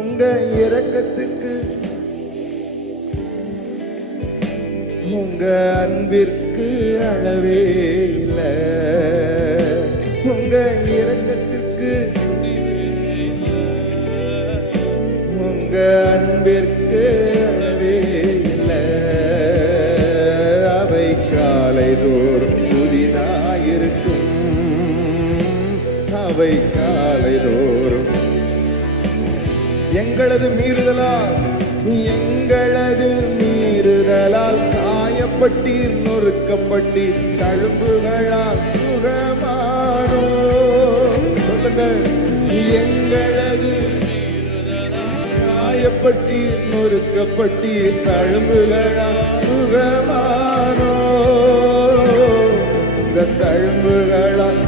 உங்க இரக்கத்துக்கு உங்க அன்பிற்கு அளவே இல்லை. உங்க இரக்கத்திற்கு உங்க அன்பிற்கு அளவே இல்லை. அவை காலை தோறும் புதிதாயிருக்கும். அவை காலை தோறும் எங்களது மீறுதலால் காயப்பட்டீர், நொறுக்கப்பட்டீர், தழும்புகளால் சுகமானோ. சொல்லுங்கள், எங்களது காயப்பட்டீர், நொறுக்கப்பட்டீர், தழும்புகளால் சுகமானோ. இந்த தழும்புகளால்